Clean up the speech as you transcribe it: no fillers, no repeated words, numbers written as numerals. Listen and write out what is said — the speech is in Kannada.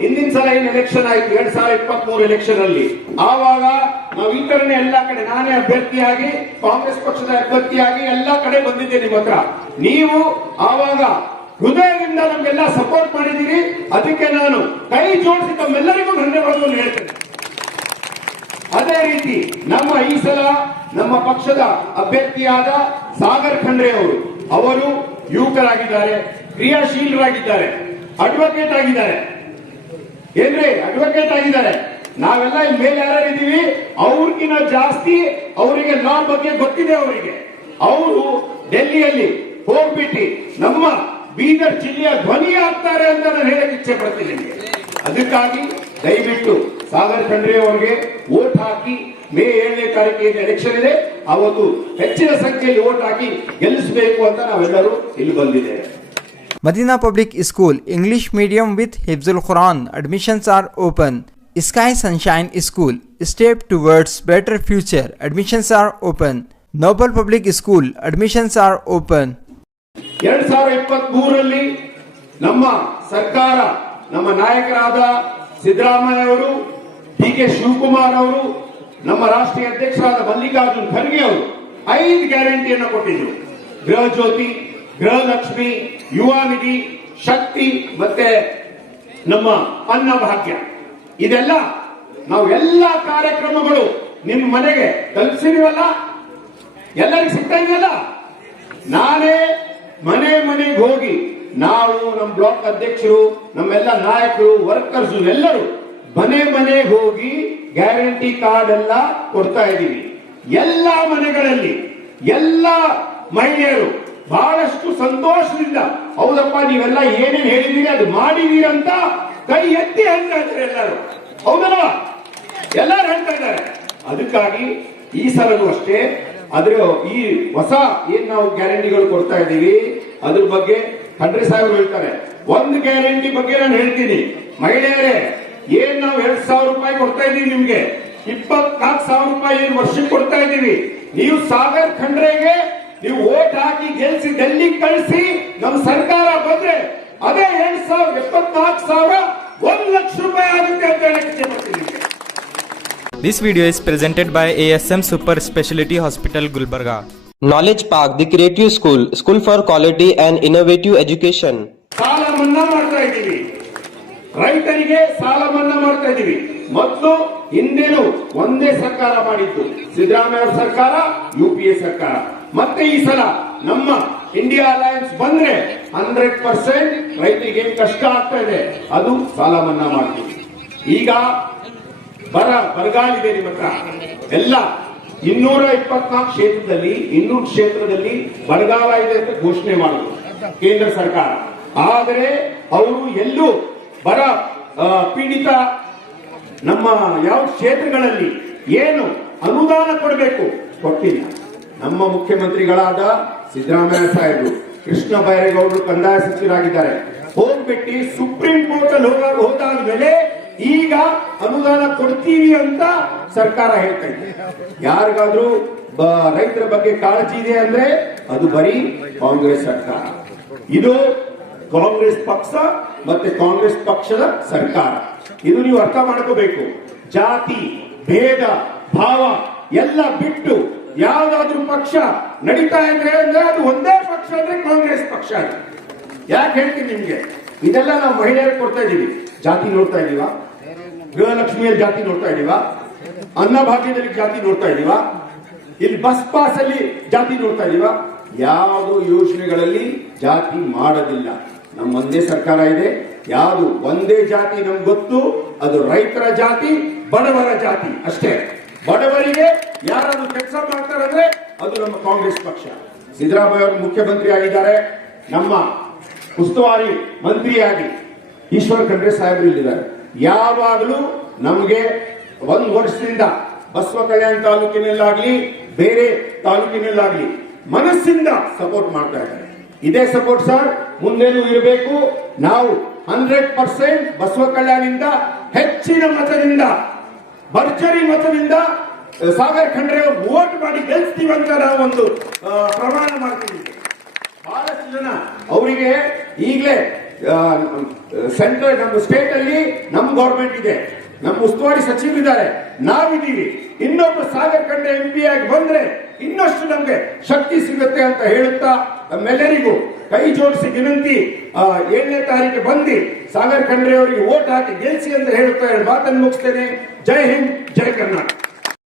ಹಿಂದಿನ ಸಲ ಏನ್ ಎಲೆಕ್ಷನ್ ಆಯ್ತು 2023 ಎಲೆಕ್ಷನ್ ಅಲ್ಲಿ, ಆವಾಗ ನಾವು ಈ ಕಡೆ ಎಲ್ಲಾ ಕಡೆ ನಾನೇ ಅಭ್ಯರ್ಥಿಯಾಗಿ ಕಾಂಗ್ರೆಸ್ ಪಕ್ಷದ ಅಭ್ಯರ್ಥಿಯಾಗಿ ಎಲ್ಲಾ ಕಡೆ ಬಂದಿದ್ದೆ ನಿಮ್ಮ ಹತ್ರ. ನೀವು ಆವಾಗ ಹೃದಯದಿಂದ ನಮ್ಗೆಲ್ಲ ಸಪೋರ್ಟ್ ಮಾಡಿದ್ದೀರಿ. ಅದಕ್ಕೆ ನಾನು ಕೈ ಜೋಡಿಸಿ ತಮ್ಮೆಲ್ಲರಿಗೂ ಧನ್ಯವಾದವನ್ನು ಹೇಳ್ತೇನೆ. ಅದೇ ರೀತಿ ಈ ಸಲ ನಮ್ಮ ಪಕ್ಷದ ಅಭ್ಯರ್ಥಿಯಾದ ಸಾಗರ್ ಖಂಡ್ರೆ ಅವರು ಯುವಕರಾಗಿದ್ದಾರೆ, ಕ್ರಿಯಾಶೀಲರಾಗಿದ್ದಾರೆ, ಅಡ್ವೊಕೇಟ್ ಆಗಿದ್ದಾರೆ. ಏನ್ರಿ ಅಡ್ವೊಕೇಟ್ ಆಗಿದ್ದಾರೆ. ನಾವೆಲ್ಲ ಇಲ್ಲಿ ಮೇಲೆ ಯಾರಿದ್ದೀವಿ, ಅವ್ರಿಗಿನ ಜಾಸ್ತಿ ಅವರಿಗೆ ಲಾ ಬಗ್ಗೆ ಗೊತ್ತಿದೆ. ಅವರು ಡೆಲ್ಲಿಯಲ್ಲಿ ಹೋಗ್ಬಿಟ್ಟು ನಮ್ಮ ಬೀದರ್ ಜಿಲ್ಲೆಯ ಧ್ವನಿ ಆಗ್ತಾರೆ ಅಂತ ನಾನು ಹೇಳಕ್ ಇಚ್ಛೆ ಪಡ್ತೀನಿ. ಅದಕ್ಕಾಗಿ ದಯವಿಟ್ಟು ಸಾಗರ್ ಖಂಡ್ರೆ ಅವರಿಗೆ ವೋಟ್ ಹಾಕಿ. ಮೇ 7ನೇ ತಾರೀಕಿಗೆ ಎಲೆಕ್ಷನ್ ಇದೆ, ಅವತ್ತು ಹೆಚ್ಚಿನ ಸಂಖ್ಯೆಯಲ್ಲಿ ವೋಟ್ ಹಾಕಿ ಗೆಲ್ಲಿಸಬೇಕು ಅಂತ ನಾವೆಲ್ಲರೂ ಇಲ್ಲಿ ಬಂದಿದ್ದೇವೆ. Madina Public School, English Medium with Hifzul Quran. Admissions are open. Sky Sunshine School, Step Towards Better Future. Admissions are open. Noble Public School, admissions are open. 2023ರಲ್ಲಿ ನಮ್ಮ ಸರ್ಕಾರ, ನಮ್ಮ ನಾಯಕರಾದ ಸಿದ್ದರಾಮಯ್ಯ ಅವರು, ಡಿ.ಕೆ. ಶಿವಕುಮಾರ್ ಅವರು, ನಮ್ಮ ರಾಷ್ಟ್ರೀಯ ಅಧ್ಯಕ್ಷರಾದ ಮಲ್ಲಿಕಾರ್ಜುನ್ ಖರ್ಗೆ ಅವರು 5 ಗ್ಯಾರಂಟಿಯನ್ನು ಕೊಟ್ಟಿದ್ರು. ಗೃಹ ಜ್ಯೋತಿ, ಗೃಹಲಕ್ಷ್ಮಿ, ಯುವ ನಿಧಿ, ಶಕ್ತಿ ಮತ್ತೆ ನಮ್ಮ ಅನ್ನ ಭಾಗ್ಯ. ಇದೆಲ್ಲ ನಾವು ಎಲ್ಲಾ ಕಾರ್ಯಕ್ರಮಗಳು ನಿಮ್ಮ ಮನೆಗೆ ತಲುಪಿಸಿದೀವಲ್ಲ, ಎಲ್ಲರಿಗೂ ಸಿಗ್ತಾ ಇದೆಯಲ್ಲ. ನಾನೇ ಮನೆಗೆ ಹೋಗಿ ನಾವು ನಮ್ಮ ಬ್ಲಾಕ್ ಅಧ್ಯಕ್ಷರು, ನಮ್ಮೆಲ್ಲ ನಾಯಕರು, ವರ್ಕರ್ಸ್ ಎಲ್ಲರೂ ಮನೆಗೆ ಹೋಗಿ ಗ್ಯಾರಂಟಿ ಕಾರ್ಡ್ ಎಲ್ಲ ಕೊಡ್ತಾ ಇದ್ದೀವಿ. ಎಲ್ಲ ಮನೆಗಳಲ್ಲಿ ಎಲ್ಲ ಮಹಿಳೆಯರು ಬಹಳಷ್ಟು ಸಂತೋಷದಿಂದ ಹೌದಪ್ಪ ನೀವೆಲ್ಲ ಏನೇನು ಹೇಳಿದೀರಿ ಅದು ಮಾಡಿದೀರಿ ಅಂತ ಕೈ ಎತ್ತಿ ಹೇಳ್ತಾ ಇದ್ದಾರೆ ಎಲ್ಲರೂ. ಹೌದಲ್ವಾ? ಎಲ್ಲರೂ ಹೇಳ್ತಾ ಇದ್ದಾರೆ. ಅದಕ್ಕಾಗಿ ಈ ಸಲನೂ ಅಷ್ಟೇ ಈ ಹೊಸ ಏನ್ ನಾವು ಗ್ಯಾರಂಟಿಗಳು ಕೊಡ್ತಾ ಇದ್ದೀವಿ ಅದ್ರ ಬಗ್ಗೆ ಖಂಡ್ರೆ ಸಾಹೇಬರು ಹೇಳ್ತಾರೆ. ಒಂದು ಗ್ಯಾರಂಟಿ ಬಗ್ಗೆ ನಾನು ಹೇಳ್ತೀನಿ. ಮಹಿಳೆಯರೇ, ಏನ್ ನಾವು 2,000 ರೂಪಾಯಿ ಕೊಡ್ತಾ ಇದ್ದೀವಿ, ನಿಮ್ಗೆ 24,000 ರೂಪಾಯಿ ಏನ್ ವರ್ಷಕ್ಕೆ ಕೊಡ್ತಾ ಇದ್ದೀವಿ. ನೀವು ಸಾಗರ್ ಖಂಡ್ರೆಗೆ ನೀವು ವೋಟ್ ಹಾಕಿ ಗೆಲ್ಸಿ ಡೆಲ್ಲಿ ಕಳಿಸಿ ನಮ್ಮ ಸರ್ಕಾರ ಬಂದ್ರೆ ಅದೇ 74,000 1 ಲಕ್ಷ ರೂಪಾಯಿ ಆಗುತ್ತೆ ಅಂತ ಹೇಳಿ. This video is presented by ASM Super Speciality Hospital, Gulbarga. Knowledge Park, the Creative School, School for Quality and Innovative Education. ಸಾಲ ಮನ್ನಾ ಮಾಡ್ತಾ ಇದ್ದೀವಿ, ರೈತರಿಗೆ ಸಾಲ ಮನ್ನಾ ಮಾಡ್ತಾ ಇದ್ದೀವಿ. ಮತ್ತು ಹಿಂದೆನೂ ಒಂದೇ ಸರ್ಕಾರ ಮಾಡಿದ್ದು, ಸಿದ್ದರಾಮಯ್ಯ ಸರ್ಕಾರ, UPA ಸರ್ಕಾರ. ಮತ್ತೆ ಈ ಸಲ ನಮ್ಮ ಇಂಡಿಯಾ ಅಲಯನ್ಸ್ ಬಂದ್ರೆ 100% ರೈತರಿಗೆ ಕಷ್ಟ ಆಗ್ತಾ ಇದೆ, ಅದು ಸಾಲ ಮನ್ನಾ ಮಾಡ್ತೀವಿ. ಈಗ ಬರಗಾಲಿದೆ ನಿಮ್ಮ ಹತ್ರ ಎಲ್ಲ 224 ಕ್ಷೇತ್ರದಲ್ಲಿ 200 ಕ್ಷೇತ್ರದಲ್ಲಿ ಬರಗಾಲ ಇದೆ ಅಂತ ಘೋಷಣೆ ಮಾಡಿದ್ರು ಕೇಂದ್ರ ಸರ್ಕಾರ. ಆದರೆ ಅವರು ಎಲ್ಲೂ ಬರ ಪೀಡಿತ ನಮ್ಮ ಯಾವ ಕ್ಷೇತ್ರಗಳಲ್ಲಿ ಏನು ಅನುದಾನ ಕೊಡಬೇಕು ಕೊಟ್ಟಿಲ್ಲ. ನಮ್ಮ ಮುಖ್ಯಮಂತ್ರಿಗಳಾದ ಸಿದ್ದರಾಮಯ್ಯ ಸಾಹೇಬರು, ಕೃಷ್ಣ ಬೈರೇಗೌಡರು ಕಂದಾಯ ಸಚಿವರಾಗಿದ್ದಾರೆ, ಹೋಗ್ಬಿಟ್ಟು ಸುಪ್ರೀಂ ಕೋರ್ಟ್ ಅಲ್ಲಿ ಹೋದಾದ್ಮೇಲೆ ಈಗ ಅನುದಾನ ಕೊಡ್ತೀವಿ ಅಂತ ಸರ್ಕಾರ ಹೇಳ್ತಾ ಇದೆ. ಯಾರಿಗಾದ್ರೂ ರೈತರ ಬಗ್ಗೆ ಕಾಳಜಿ ಇದೆ ಅಂದ್ರೆ ಅದು ಬರೀ ಕಾಂಗ್ರೆಸ್ ಸರ್ಕಾರ. ಇದು ಕಾಂಗ್ರೆಸ್ ಪಕ್ಷ ಮತ್ತೆ ಕಾಂಗ್ರೆಸ್ ಪಕ್ಷದ ಸರ್ಕಾರ. ಇದು ನೀವು ಅರ್ಥ ಮಾಡ್ಕೋಬೇಕು. ಜಾತಿ ಭೇದ ಭಾವ ಎಲ್ಲ ಬಿಟ್ಟು ಯಾವ್ದಾದ್ರೂ ಪಕ್ಷ ನಡೀತಾ ಇದ್ರೆ ಅಂದ್ರೆ ಅದು ಒಂದೇ ಪಕ್ಷ ಅಂದ್ರೆ ಕಾಂಗ್ರೆಸ್ ಪಕ್ಷ. ಯಾಕೆ ಹೇಳ್ತೀನಿ ನಿಮ್ಗೆ, ಇದೆಲ್ಲ ನಾವು ಮಹಿಳೆಯರಿಗೆ ಕೊಡ್ತಾ ಇದೀವಿ. ಜಾತಿ ನೋಡ್ತಾ ಇದೀವಾ? ಗೃಹಲಕ್ಷ್ಮಿಯಲ್ಲಿ ಜಾತಿ ನೋಡ್ತಾ ಇದೀವಾ? ಅನ್ನಭಾಗ್ಯದಲ್ಲಿ ಜಾತಿ ನೋಡ್ತಾ ಇದೀವಾ? ಇಲ್ಲಿ ಬಸ್ ಪಾಸ್ ಅಲ್ಲಿ ಜಾತಿ ನೋಡ್ತಾ ಇದೀವಾ? ಯಾವುದು ಯೋಜನೆಗಳಲ್ಲಿ ಜಾತಿ ಮಾಡೋದಿಲ್ಲ. ನಮ್ಮ ಒಂದೇ ಸರ್ಕಾರ ಇದೆ. ಯಾವುದು ಒಂದೇ ಜಾತಿ ನಮ್ಗೆ ಗೊತ್ತು, ಅದು ರೈತರ ಜಾತಿ, ಬಡವರ ಜಾತಿ ಅಷ್ಟೇ. ಬಡವರಿಗೆ ಯಾರಾದ್ರೂ ಕೆಲಸ ಮಾಡ್ತಾರಂದ್ರೆ ಅದು ನಮ್ಮ ಕಾಂಗ್ರೆಸ್ ಪಕ್ಷ. ಸಿದ್ದರಾಮಯ್ಯ ಅವರು ಮುಖ್ಯಮಂತ್ರಿ ಆಗಿದ್ದಾರೆ, ನಮ್ಮ ಉಸ್ತುವಾರಿ ಮಂತ್ರಿಯಾಗಿ ಈಶ್ವರ್ ಖಂಡ್ರೆ ಸಾಹೇಬರು ಇಲ್ಲಿದ್ದಾರೆ. ಯಾವಾಗಲೂ ನಮಗೆ 1 ವರ್ಷದಿಂದ ಬಸವ ಕಲ್ಯಾಣ ತಾಲೂಕಿನಲ್ಲಾಗ್ಲಿ ಬೇರೆ ತಾಲೂಕಿನಲ್ಲಾಗ್ಲಿ ಮನಸ್ಸಿಂದ ಸಪೋರ್ಟ್ ಮಾಡ್ತಾ ಇದ್ದಾರೆ. ಇದೇ ಸಪೋರ್ಟ್ ಸರ್ ಮುಂದೇನು ಇರಬೇಕು. ನಾವು 100% ಬಸವ ಕಲ್ಯಾಣದಿಂದ ಹೆಚ್ಚಿನ ಮತದಿಂದ, ಭರ್ಜರಿ ಮತದಿಂದ ಸಾಗರ್ ಖಂಡ್ರೆ ಅವರು ವೋಟ್ ಮಾಡಿ ಗೆಲ್ಸ್ತೀವಿ ಅಂತ ನಾವು ಒಂದು ಪ್ರಮಾಣ ಮಾಡ್ತೀವಿ. ಬಹಳಷ್ಟು ಜನ ಅವರಿಗೆ ಈಗಲೇ ಸೆಂಟ್ರಲ್ ನಮ್ಮ ಸ್ಟೇಟ್ ಅಲ್ಲಿ ನಮ್ಮ ಗೌರ್ಮೆಂಟ್ ಇದೆ, ನಮ್ಮ ಉಸ್ತುವಾರಿ ಸಚಿವರಿದ್ದಾರೆ, ನಾವಿದ್ದೀವಿ. ಇನ್ನೊಬ್ಬ ಸಾಗರ್ ಖಂಡ್ರೆ MP ಆಗಿ ಬಂದ್ರೆ ಇನ್ನಷ್ಟು ನಮ್ಗೆ ಶಕ್ತಿ ಸಿಗುತ್ತೆ ಅಂತ ಹೇಳುತ್ತಾ ನಮ್ಮೆಲ್ಲರಿಗೂ ಕೈ ಜೋಡಿಸಿ ವಿನಂತಿ, 7ನೇ ತಾರೀಕು ಬಂದು ಸಾಗರ್ ಖಂಡ್ರೆ ಅವರಿಗೆ ವೋಟ್ ಹಾಕಿ ಗೆಲ್ಸಿ ಅಂತ ಹೇಳುತ್ತಾ ಮಾತನ್ನು ಮುಗಿಸ್ತೇನೆ. ಜೈ ಹಿಂದ್, ಜೈ ಕರ್ನಾಟಕ.